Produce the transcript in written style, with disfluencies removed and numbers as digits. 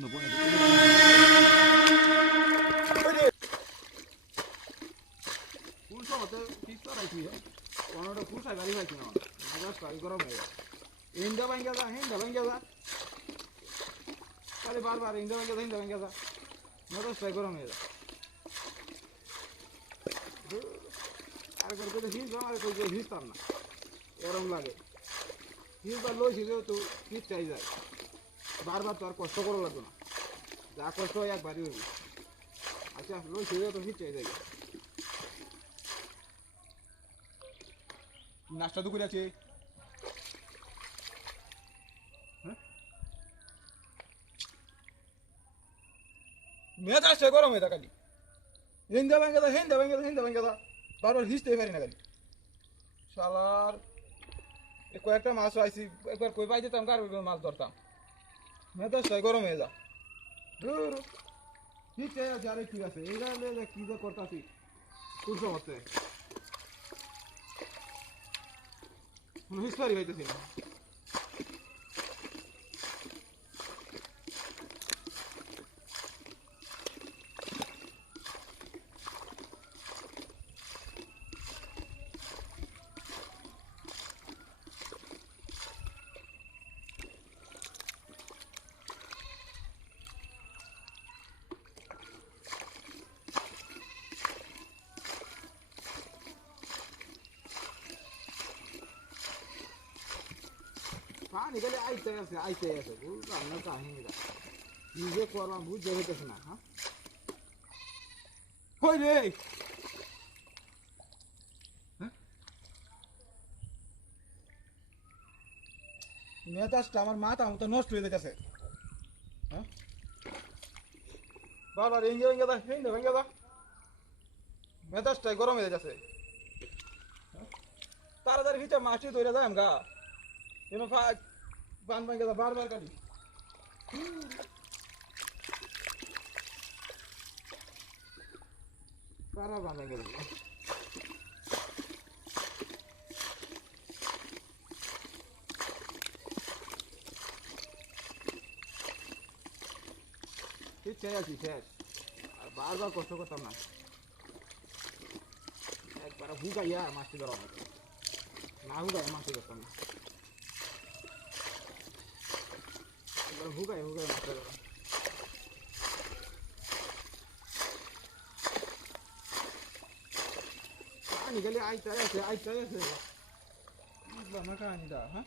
No pone. Pulso hotel pista raisi hai. Konoটা pulsa গাড়ি পাইছি না। মেজাজ কারি গরম হয়ে যায়। ইন্দা ভাঙ্গা যা। আরে বারবার ইন্দা ভাঙ্গা যা। মেজাজ কারি গরম হয়ে যায়। আর করে হিজ আমার কই হিজতাম না। গরম লাগে। হিজবার লইছি তো হিজ চাই যায়। বারবার তো আর কষ্ট করা লাগবে না। যা কষ্ট হয় একবারই হইবে। আচ্ছা লইছি তো হিজ চাই যায়। নাস্তা তো করে আছে মেজাজটা গরম হয়ে খালি হেন্দা ভাঙ্গা দা বারবার হিসতে পারি না খালি শালার কয়েকটা মাছ আইছি একবার কই পাই দিতাম কার মাছ ধরতাম মেজাজটা গরম হয়ে যা ঠিক আছে আরে ঠিক আছে এইটা কি যে করতাছি তুলছো হচ্ছে হিসপারি হইতেছি না পানি গেলে আইতে আছে বুঝলাম না কাহিনীটা নিজে করলাম বুঝতে হইতেছে না হ্যাঁ হই রে মেজাজটা আমার মাথা মতো নষ্ট হয়ে যেতেছে হ্যাঁ বারবার ভেঙে দা মেজাজটাই গরম হয়ে যাচ্ছে তাড়াতাড়ি ভিতরে মাছটি ধরে যায় গা You know, ban bang kita bar kali. Parah ban bang kita. Sih. Bar kosto kotam na. Ekbar buka ya masih dorong. Nah buka ya masih kotam na. হুগাই মাছটা পানি গেলে আইতে আছে বুঝলাম না কাহিনীটা হ্যাঁ